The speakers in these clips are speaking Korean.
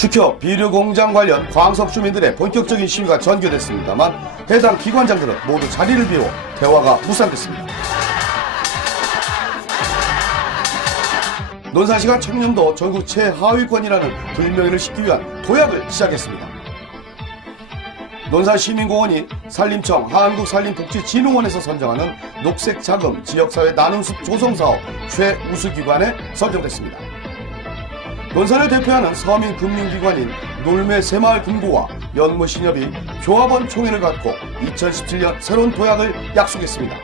축협 비료공장 관련 광석 주민들의 본격적인 시위가 전개됐습니다만 해당 기관장들은 모두 자리를 비워 대화가 무산됐습니다. 논산시가 청렴도 전국 최하위권이라는 불명예를 싣기 위한 도약을 시작했습니다. 논산시민공원이 산림청 한국산림복지진흥원에서 선정하는 녹색자금 지역사회 나눔숲 조성사업 최우수기관에 선정됐습니다. 논산을 대표하는 서민금융기관인 놀매새마을금고와 연무신협이 조합원 총회를 갖고 2017년 새로운 도약을 약속했습니다.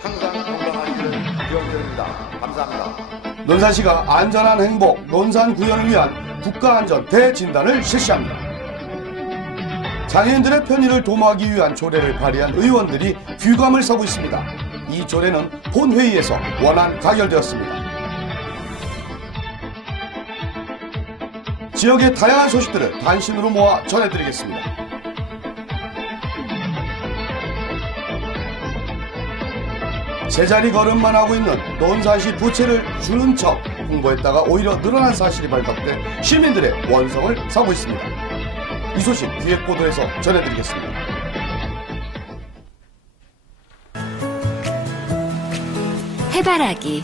항상 건강하기를 기원드립니다. 감사합니다. 논산시가 안전한 행복, 논산 구현을 위한 국가안전 대진단을 실시합니다. 장애인들의 편의를 도모하기 위한 조례를 발의한 의원들이 귀감을 서고 있습니다. 이 조례는 본회의에서 원안 가결되었습니다. 지역의 다양한 소식들을 단신으로 모아 전해드리겠습니다. 제자리 걸음만 하고 있는 논산시 부채를 줄은 척 홍보했다가 오히려 늘어난 사실이 발각돼 시민들의 원성을 사고 있습니다. 이 소식 기획보도에서 전해드리겠습니다. 해바라기,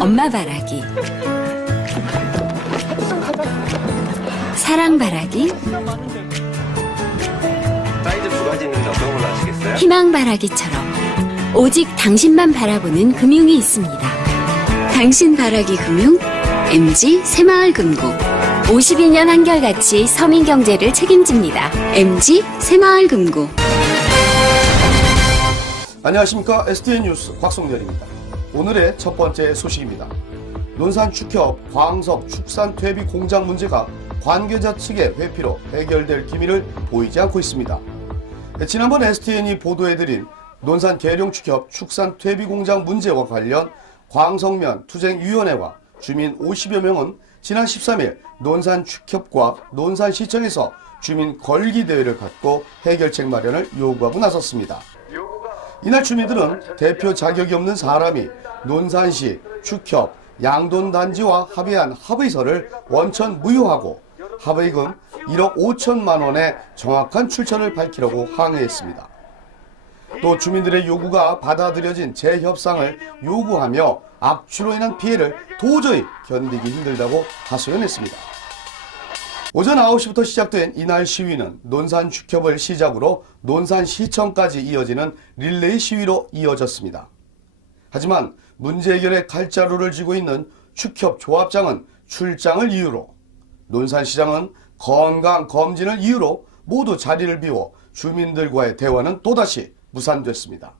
엄마바라기, 사랑바라기, 사이즈 두 가지 있는데 어떤 걸로 하시겠어요? 희망바라기처럼 오직 당신만 바라보는 금융이 있습니다. 당신 바라기 금융, MG 새마을금고. 52년 한결같이 서민경제를 책임집니다. MG 새마을금고. 안녕하십니까. STN 뉴스 곽송렬입니다. 오늘의 첫 번째 소식입니다. 논산 축협 광석 축산 퇴비 공장 문제가 관계자 측의 회피로 해결될 기미를 보이지 않고 있습니다. 지난번 STN이 보도해드린 논산 계룡축협 축산 퇴비 공장 문제와 관련 광석면 투쟁위원회와 주민 50여 명은 지난 13일 논산축협과 논산시청에서 주민 걸기대회를 갖고 해결책 마련을 요구하고 나섰습니다. 이날 주민들은 대표 자격이 없는 사람이 논산시, 축협, 양돈단지와 합의한 합의서를 원천 무효하고 합의금 1억 5천만 원의 정확한 출처를 밝히라고 항의했습니다. 또 주민들의 요구가 받아들여진 재협상을 요구하며 악취로 인한 피해를 도저히 견디기 힘들다고 하소연했습니다. 오전 9시부터 시작된 이날 시위는 논산축협을 시작으로 논산시청까지 이어지는 릴레이 시위로 이어졌습니다. 하지만 문제 해결의 칼자루를 쥐고 있는 축협 조합장은 출장을 이유로, 논산시장은 건강검진을 이유로 모두 자리를 비워 주민들과의 대화는 또다시 무산됐습니다.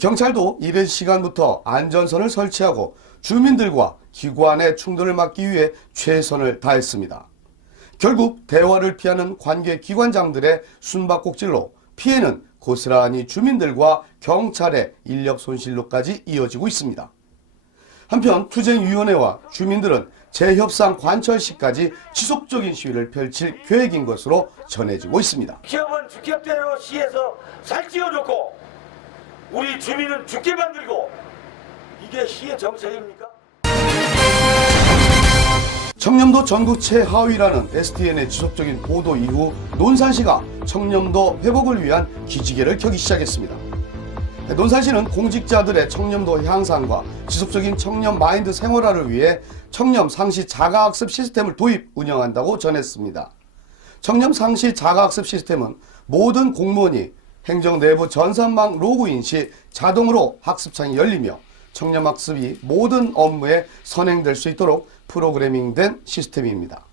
경찰도 이른 시간부터 안전선을 설치하고 주민들과 기관의 충돌을 막기 위해 최선을 다했습니다. 결국 대화를 피하는 관계기관장들의 숨바꼭질로 피해는 고스란히 주민들과 경찰의 인력 손실로까지 이어지고 있습니다. 한편 투쟁위원회와 주민들은 재협상 관철 시까지 지속적인 시위를 펼칠 계획인 것으로 전해지고 있습니다. 기업은 축협대로 시에서 살찌워놓고 우리 주민은 죽게 만들고 이게 시의 정책입니까? 청렴도 전국 최하위라는 STN의 지속적인 보도 이후 논산시가 청렴도 회복을 위한 기지개를 켜기 시작했습니다. 논산시는 공직자들의 청렴도 향상과 지속적인 청렴 마인드 생활화를 위해 청렴 상시 자가학습 시스템을 도입 운영한다고 전했습니다. 청렴 상시 자가학습 시스템은 모든 공무원이 행정 내부 전산망 로그인 시 자동으로 학습창이 열리며 청렴학습이 모든 업무에 선행될 수 있도록 프로그래밍된 시스템입니다.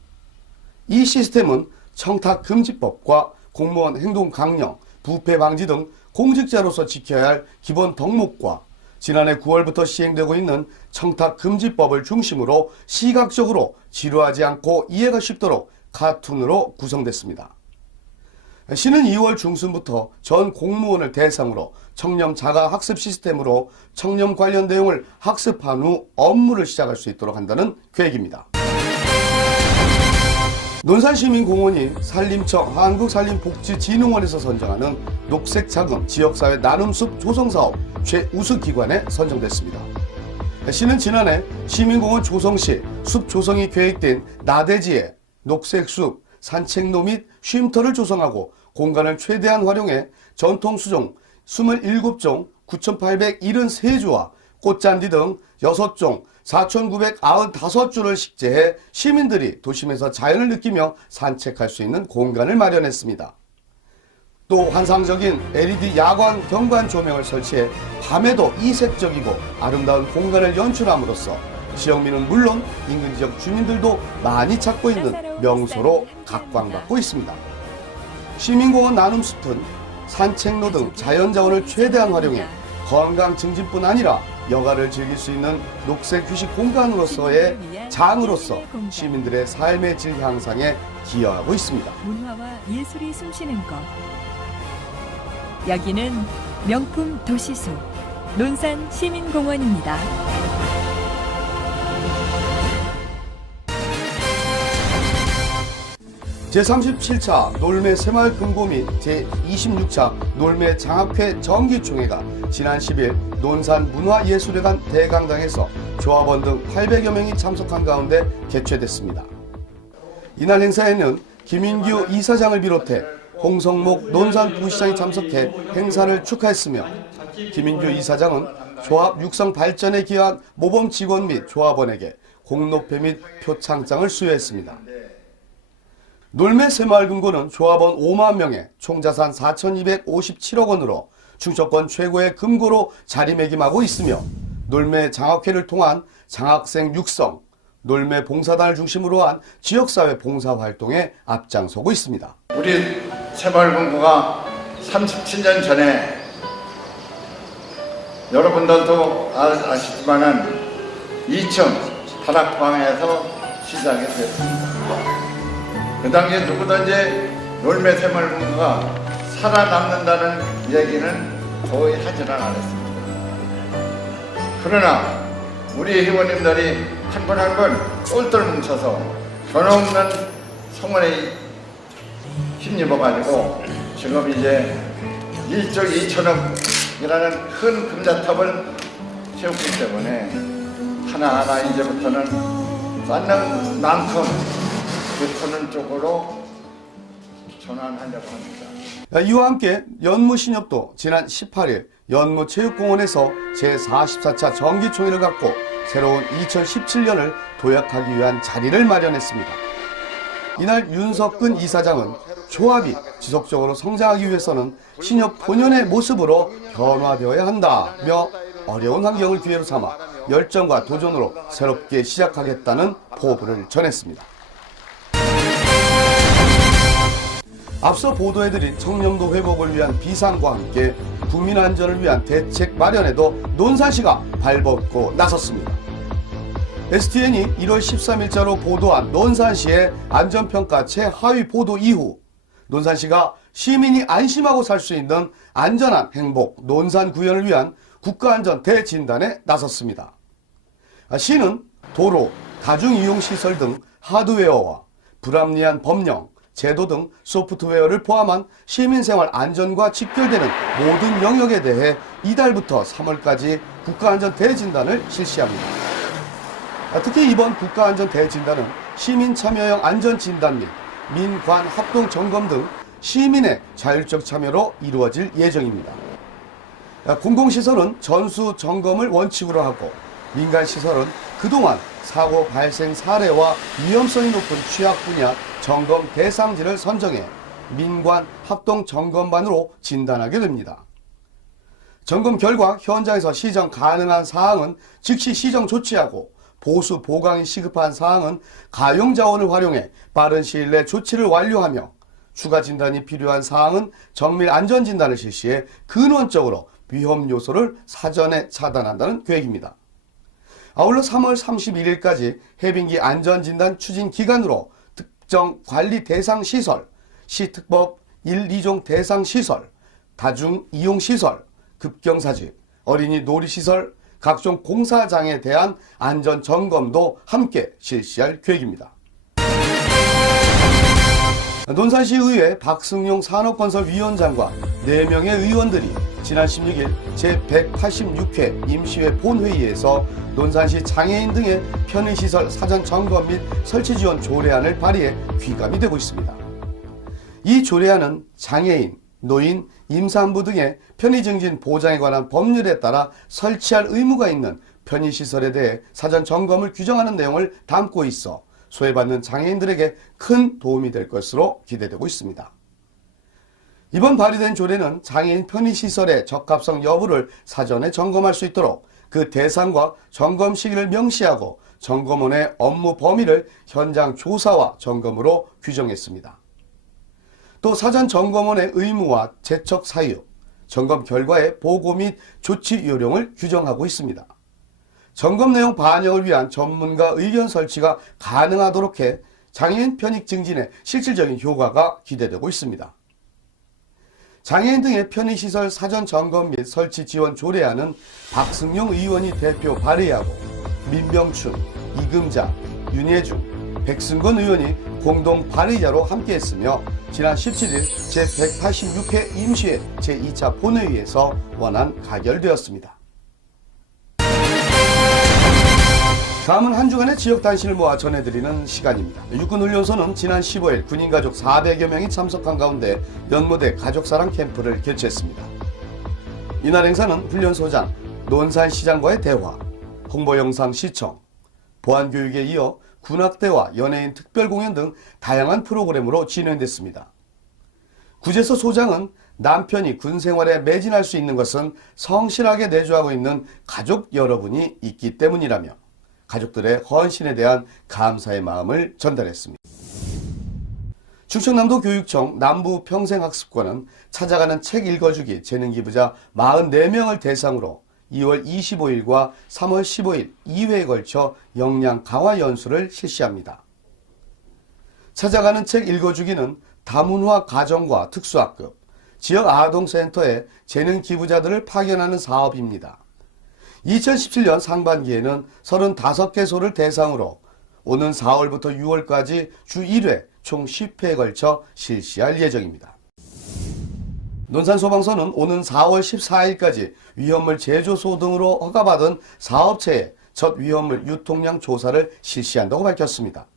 이 시스템은 청탁금지법과 공무원 행동강령, 부패방지 등 공직자로서 지켜야 할 기본 덕목과 지난해 9월부터 시행되고 있는 청탁금지법을 중심으로 시각적으로 지루하지 않고 이해가 쉽도록 카툰으로 구성됐습니다. 시는 2월 중순부터 전 공무원을 대상으로 청렴 자가학습 시스템으로 청렴 관련 내용을 학습한 후 업무를 시작할 수 있도록 한다는 계획입니다. 논산시민공원이 산림청 한국산림복지진흥원에서 선정하는 녹색자금 지역사회 나눔숲 조성사업 최우수기관에 선정됐습니다. 시는 지난해 시민공원 조성 시 숲 조성이 계획된 나대지에 녹색숲, 산책로 및 쉼터를 조성하고 공간을 최대한 활용해 전통수종 27종 9,873주와 꽃잔디 등 6종 4,995주를 식재해 시민들이 도심에서 자연을 느끼며 산책할 수 있는 공간을 마련했습니다. 또 환상적인 LED 야광 경관 조명을 설치해 밤에도 이색적이고 아름다운 공간을 연출함으로써 지역민은 물론 인근 지역 주민들도 많이 찾고 있는 명소로 각광받고 있습니다. 시민공원 나눔숲은 산책로 등 자연자원을 최대한 활용해 건강 증진뿐 아니라 여가를 즐길 수 있는 녹색 휴식 공간으로서의 장으로서 시민들의 삶의 질 향상에 기여하고 있습니다. 문화와 예술이 숨쉬는 곳. 여기는 명품 도시숲 논산 시민공원입니다. 제37차 놀매 새마을 금고 및 제26차 놀매 장학회 정기총회가 지난 10일 논산 문화예술회관 대강당에서 조합원 등 800여 명이 참석한 가운데 개최됐습니다. 이날 행사에는 김인규 이사장을 비롯해 홍성목 논산 부시장이 참석해 행사를 축하했으며 김인규 이사장은 조합 육성 발전에 기여한 모범 직원 및 조합원에게 공로패 및 표창장을 수여했습니다. 놀매 새마을금고는 조합원 5만 명의 총자산 4,257억 원으로 충청권 최고의 금고로 자리매김하고 있으며 놀매 장학회를 통한 장학생 육성, 놀매 봉사단을 중심으로 한 지역사회 봉사활동에 앞장서고 있습니다. 우리 새마을금고가 37년 전에 여러분들도 아시지만은 2층 다락방에서 시작이 됐습니다. 그 당시에 누구든지 놀매 새마을금고가 살아남는다는 얘기는 거의 하지는 않았습니다. 그러나 우리 회원님들이 한 분 한 분 똘똘 뭉쳐서 변함없는 성원에 힘입어가지고 지금 이제 1조 2천억이라는 큰 금자탑을 세웠기 때문에 하나하나 이제부터는 쌓는 만큼 베푸는 쪽으로 전환하려고 합니다. 이와 함께 연무신협도 지난 18일 연무체육공원에서 제44차 정기총회를 갖고 새로운 2017년을 도약하기 위한 자리를 마련했습니다. 이날 윤석근 이사장은 조합이 지속적으로 성장하기 위해서는 신협 본연의 모습으로 변화되어야 한다며 어려운 환경을 기회로 삼아 열정과 도전으로 새롭게 시작하겠다는 포부를 전했습니다. 앞서 보도해드린 청렴도 회복을 위한 비상과 함께 국민 안전을 위한 대책 마련에도 논산시가 발벗고 나섰습니다. STN이 1월 13일자로 보도한 논산시의 안전평가 최하위 보도 이후 논산시가 시민이 안심하고 살 수 있는 안전한 행복 논산 구현을 위한 국가안전 대진단에 나섰습니다. 시는 도로, 다중이용시설 등 하드웨어와 불합리한 법령, 제도 등 소프트웨어를 포함한 시민생활 안전과 직결되는 모든 영역에 대해 이달부터 3월까지 국가안전 대진단을 실시합니다. 특히 이번 국가안전 대진단은 시민 참여형 안전진단 및 민관 합동 점검 등 시민의 자율적 참여로 이루어질 예정입니다. 공공시설은 전수 점검을 원칙으로 하고 민간시설은 그동안 사고 발생 사례와 위험성이 높은 취약 분야 점검 대상지를 선정해 민관 합동 점검반으로 진단하게 됩니다. 점검 결과 현장에서 시정 가능한 사항은 즉시 시정 조치하고 보수 보강이 시급한 사항은 가용자원을 활용해 빠른 시일 내 조치를 완료하며 추가 진단이 필요한 사항은 정밀 안전진단을 실시해 근원적으로 위험 요소를 사전에 차단한다는 계획입니다. 아울러 3월 31일까지 해빙기 안전진단 추진 기간으로 특정 관리 대상 시설, 시특법 1, 2종 대상 시설, 다중 이용 시설, 급경사직, 어린이 놀이시설, 각종 공사장에 대한 안전 점검도 함께 실시할 계획입니다. 논산시의회 박승용 산업건설위원장과 4명의 의원들이 지난 16일 제186회 임시회 본회의에서 논산시 장애인 등의 편의시설 사전 점검 및 설치 지원 조례안을 발의해 귀감이 되고 있습니다. 이 조례안은 장애인, 노인, 임산부 등의 편의증진 보장에 관한 법률에 따라 설치할 의무가 있는 편의시설에 대해 사전 점검을 규정하는 내용을 담고 있어 소외받는 장애인들에게 큰 도움이 될 것으로 기대되고 있습니다. 이번 발의된 조례는 장애인 편의시설의 적합성 여부를 사전에 점검할 수 있도록 그 대상과 점검 시기를 명시하고 점검원의 업무 범위를 현장 조사와 점검으로 규정했습니다. 또 사전 점검원의 의무와 제척 사유, 점검 결과의 보고 및 조치 요령을 규정하고 있습니다. 점검 내용 반영을 위한 전문가 의견 설치가 가능하도록 해 장애인 편익 증진에 실질적인 효과가 기대되고 있습니다. 장애인 등의 편의시설 사전 점검 및 설치 지원 조례안은 박승용 의원이 대표 발의하고 민병춘, 이금자, 윤예중, 백승건 의원이 공동 발의자로 함께했으며 지난 17일 제186회 임시회 제2차 본회의에서 원안 가결되었습니다. 다음은 한 주간의 지역 단신을 모아 전해드리는 시간입니다. 육군훈련소는 지난 15일 군인가족 400여 명이 참석한 가운데 연무대 가족사랑 캠프를 개최했습니다. 이날 행사는 훈련소장, 논산시장과의 대화, 홍보영상 시청, 보안교육에 이어 군악대와 연예인 특별공연 등 다양한 프로그램으로 진행됐습니다. 구재서 소장은 남편이 군생활에 매진할 수 있는 것은 성실하게 내조하고 있는 가족 여러분이 있기 때문이라며 가족들의 헌신에 대한 감사의 마음을 전달했습니다. 충청남도 교육청 남부평생학습관은 찾아가는 책 읽어주기 재능기부자 44명을 대상으로 2월 25일과 3월 15일 2회에 걸쳐 역량 강화 연수를 실시합니다. 찾아가는 책 읽어주기는 다문화 가정과 특수학급, 지역 아동센터에 재능 기부자들을 파견하는 사업입니다. 2017년 상반기에는 35개소를 대상으로 오는 4월부터 6월까지 주 1회 총 10회에 걸쳐 실시할 예정입니다. 논산소방서는 오는 4월 14일까지 위험물 제조소 등으로 허가받은 사업체의 첫 위험물 유통량 조사를 실시한다고 밝혔습니다.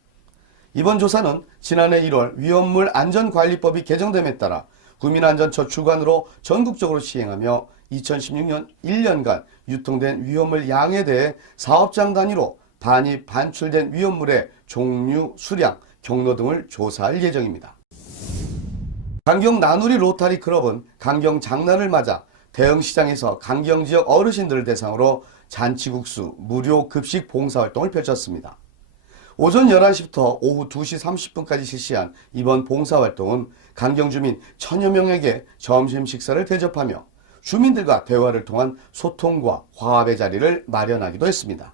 이번 조사는 지난해 1월 위험물 안전관리법이 개정됨에 따라 국민안전처 주관으로 전국적으로 시행하며 2016년 1년간 유통된 위험물 양에 대해 사업장 단위로 반입 반출된 위험물의 종류, 수량, 경로 등을 조사할 예정입니다. 강경 나누리 로타리 클럽은 강경 장날을 맞아 대흥시장에서 강경 지역 어르신들을 대상으로 잔치국수 무료 급식 봉사활동을 펼쳤습니다. 오전 11시부터 오후 2시 30분까지 실시한 이번 봉사활동은 강경 주민 1000여 명에게 점심 식사를 대접하며 주민들과 대화를 통한 소통과 화합의 자리를 마련하기도 했습니다.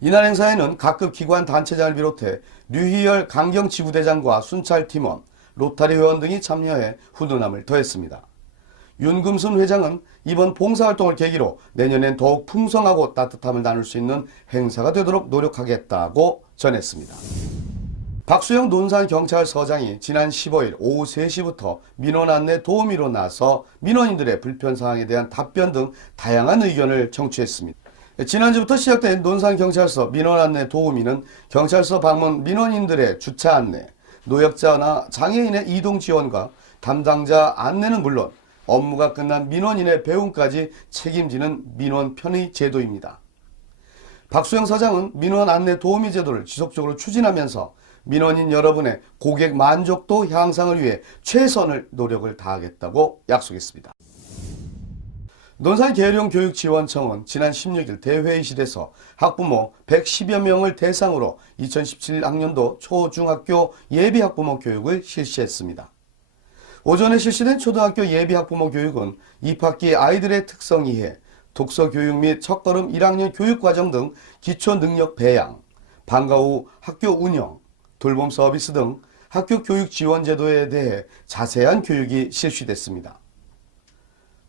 이날 행사에는 각급 기관 단체장을 비롯해 류희열 강경지구대장과 순찰팀원, 로타리 회원 등이 참여해 훈훈함을 더했습니다. 윤금순 회장은 이번 봉사활동을 계기로 내년엔 더욱 풍성하고 따뜻함을 나눌 수 있는 행사가 되도록 노력하겠다고 전했습니다. 박수영 논산경찰서장이 지난 15일 오후 3시부터 민원 안내 도우미로 나서 민원인들의 불편사항에 대한 답변 등 다양한 의견을 청취했습니다. 지난주부터 시작된 논산경찰서 민원 안내 도우미는 경찰서 방문 민원인들의 주차 안내, 노약자나 장애인의 이동 지원과 담당자 안내는 물론 업무가 끝난 민원인의 배움까지 책임지는 민원 편의 제도입니다. 박수영 서장은 민원 안내 도우미 제도를 지속적으로 추진하면서 민원인 여러분의 고객 만족도 향상을 위해 최선을 노력을 다하겠다고 약속했습니다. 논산계룡교육지원청은 지난 16일 대회의실에서 학부모 110여 명을 대상으로 2017학년도 초중학교 예비학부모 교육을 실시했습니다. 오전에 실시된 초등학교 예비학부모 교육은 입학기 아이들의 특성 이해, 독서 교육 및 첫걸음 1학년 교육과정 등 기초능력 배양, 방과 후 학교 운영, 돌봄 서비스 등 학교 교육 지원 제도에 대해 자세한 교육이 실시됐습니다.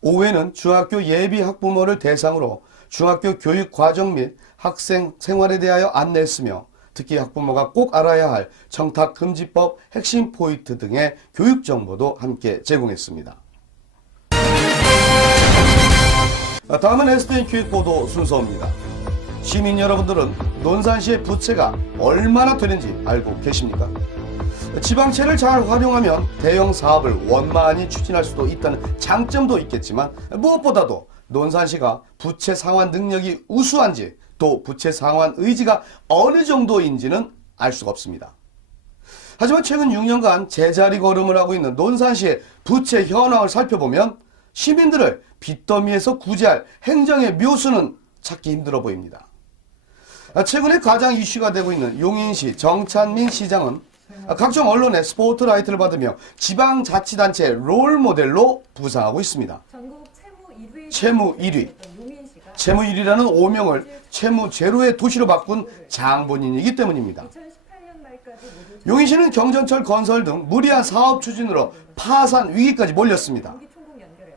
오후에는 중학교 예비 학부모를 대상으로 중학교 교육 과정 및 학생 생활에 대하여 안내했으며 특히 학부모가 꼭 알아야 할 청탁금지법 핵심 포인트 등의 교육 정보도 함께 제공했습니다. 다음은 STN 기획보도 순서입니다. 시민 여러분들은 논산시의 부채가 얼마나 되는지 알고 계십니까? 지방채를 잘 활용하면 대형 사업을 원만히 추진할 수도 있다는 장점도 있겠지만 무엇보다도 논산시가 부채 상환 능력이 우수한지 또 부채 상환 의지가 어느 정도인지는 알 수가 없습니다. 하지만 최근 6년간 제자리 걸음을 하고 있는 논산시의 부채 현황을 살펴보면 시민들을 빚더미에서 구제할 행정의 묘수는 찾기 힘들어 보입니다. 최근에 가장 이슈가 되고 있는 용인시 정찬민 시장은 각종 언론의 스포트라이트를 받으며 지방자치단체의 롤모델로 부상하고 있습니다. 채무 1위. 채무 1위라는 오명을 채무 제로의 도시로 바꾼 장본인이기 때문입니다. 용인시는 경전철 건설 등 무리한 사업 추진으로 파산 위기까지 몰렸습니다.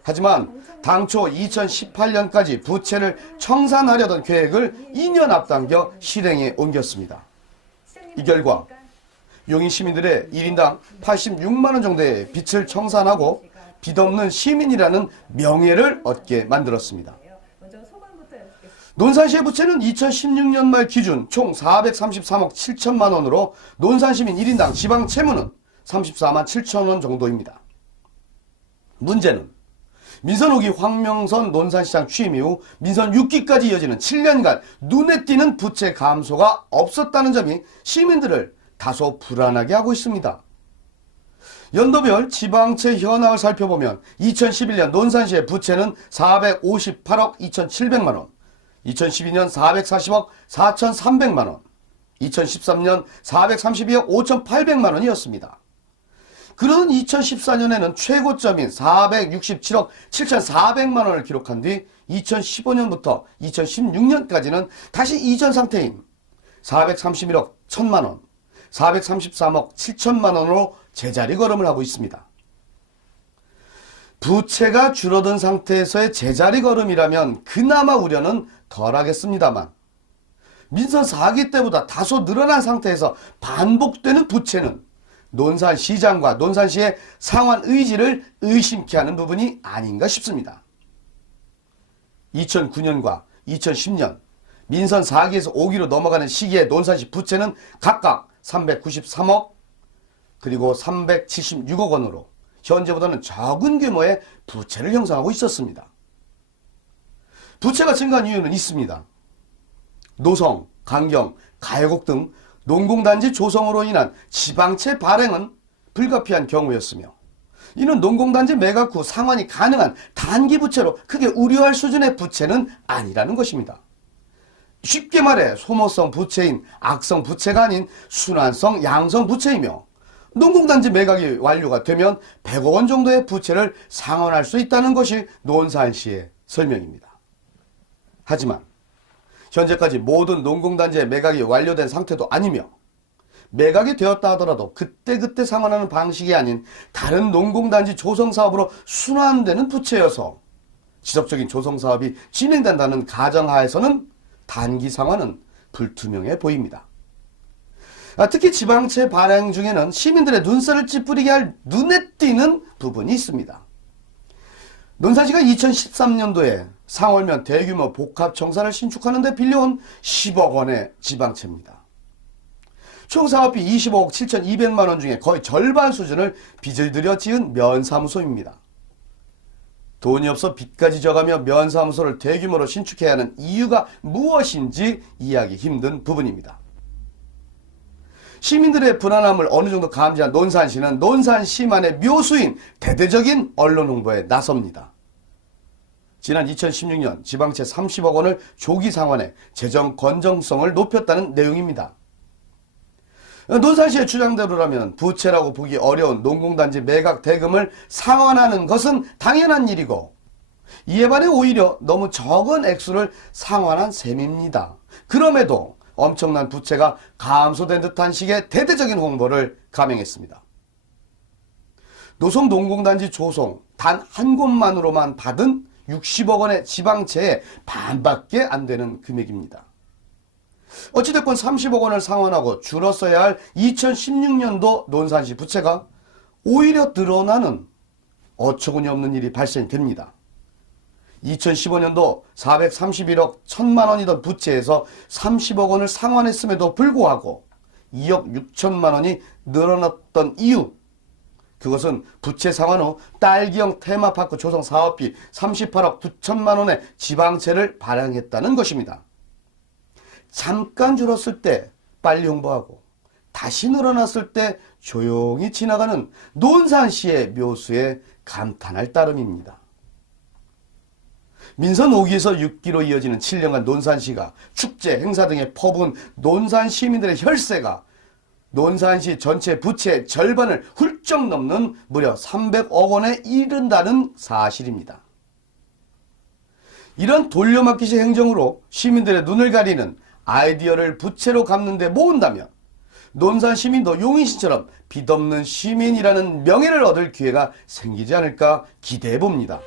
하지만 당초 2018년까지 부채를 청산하려던 계획을 2년 앞당겨 실행에 옮겼습니다. 이 결과 용인 시민들의 1인당 86만 원 정도의 빚을 청산하고 빚 없는 시민이라는 명예를 얻게 만들었습니다. 논산시의 부채는 2016년 말 기준 총 433억 7천만 원으로 논산시민 1인당 지방 채무는 34만 7천 원 정도입니다. 문제는 민선 5기 황명선 논산시장 취임 이후 민선 6기까지 이어지는 7년간 눈에 띄는 부채 감소가 없었다는 점이 시민들을 다소 불안하게 하고 있습니다. 연도별 지방채 현황을 살펴보면 2011년 논산시의 부채는 458억 2,700만 원, 2012년 440억 4,300만 원, 2013년 432억 5,800만 원이었습니다. 그러던 2014년에는 최고점인 467억 7,400만 원을 기록한 뒤 2015년부터 2016년까지는 다시 이전 상태인 431억 1,000만 원, 433억 7천만 원으로 제자리 걸음을 하고 있습니다. 부채가 줄어든 상태에서의 제자리 걸음이라면 그나마 우려는 덜하겠습니다만 민선 4기 때보다 다소 늘어난 상태에서 반복되는 부채는 논산시장과 논산시의 상환 의지를 의심케 하는 부분이 아닌가 싶습니다. 2009년과 2010년 민선 4기에서 5기로 넘어가는 시기에 논산시 부채는 각각 393억 그리고 376억 원으로 현재보다는 적은 규모의 부채를 형성하고 있었습니다. 부채가 증가한 이유는 있습니다. 노성, 강경, 가해곡 등 농공단지 조성으로 인한 지방채 발행은 불가피한 경우였으며 이는 농공단지 매각 후 상환이 가능한 단기 부채로 크게 우려할 수준의 부채는 아니라는 것입니다. 쉽게 말해 소모성 부채인 악성 부채가 아닌 순환성 양성 부채이며 농공단지 매각이 완료가 되면 100억 원 정도의 부채를 상환할 수 있다는 것이 논산시의 설명입니다. 하지만 현재까지 모든 농공단지의 매각이 완료된 상태도 아니며 매각이 되었다 하더라도 그때그때 상환하는 방식이 아닌 다른 농공단지 조성사업으로 순환되는 부채여서 지속적인 조성사업이 진행된다는 가정하에서는 단기 상환은 불투명해 보입니다. 특히 지방채 발행 중에는 시민들의 눈살을 찌푸리게 할 눈에 띄는 부분이 있습니다. 논산시가 2013년도에 상월면 대규모 복합청사를 신축하는 데 빌려온 10억 원의 지방채입니다. 총 사업비 25억 7,200만 원 중에 거의 절반 수준을 빚을 들여 지은 면사무소입니다. 돈이 없어 빚까지 져가며 면사무소를 대규모로 신축해야 하는 이유가 무엇인지 이해하기 힘든 부분입니다. 시민들의 불안함을 어느 정도 감지한 논산시는 논산시만의 묘수인 대대적인 언론 홍보에 나섭니다. 지난 2016년 지방채 30억 원을 조기 상환해 재정 건전성을 높였다는 내용입니다. 논산시의 주장대로라면 부채라고 보기 어려운 농공단지 매각 대금을 상환하는 것은 당연한 일이고 이에 반해 오히려 너무 적은 액수를 상환한 셈입니다. 그럼에도 엄청난 부채가 감소된 듯한 식의 대대적인 홍보를 감행했습니다. 노성 농공단지 조성 단 한 곳만으로만 받은 60억 원의 지방채의 반밖에 안 되는 금액입니다. 어찌됐건 30억 원을 상환하고 줄었어야 할 2016년도 논산시 부채가 오히려 늘어나는 어처구니 없는 일이 발생됩니다. 2015년도 431억 1천만 원이던 부채에서 30억 원을 상환했음에도 불구하고 2억 6천만 원이 늘어났던 이유, 그것은 부채 상환 후 딸기형 테마파크 조성 사업비 38억 9천만 원의 지방채를 발행했다는 것입니다. 잠깐 줄었을 때 빨리 홍보하고 다시 늘어났을 때 조용히 지나가는 논산시의 묘수에 감탄할 따름입니다. 민선 5기에서 6기로 이어지는 7년간 논산시가 축제, 행사 등에 퍼부은 논산 시민들의 혈세가 논산시 전체 부채의 절반을 훌쩍 넘는 무려 300억 원에 이른다는 사실입니다. 이런 돌려막기식 행정으로 시민들의 눈을 가리는 아이디어를 부채로 갚는 데 모은다면 논산 시민도 용인시처럼 빚없는 시민이라는 명예를 얻을 기회가 생기지 않을까 기대해 봅니다.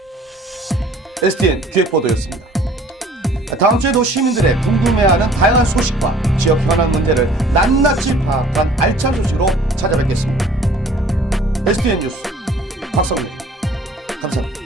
STN 기획보도였습니다. 다음 주에도 시민들의 궁금해하는 다양한 소식과 지역 현안 문제를 낱낱이 파악한 알찬 소식으로 찾아뵙겠습니다. STN 뉴스 박성민, 감사합니다.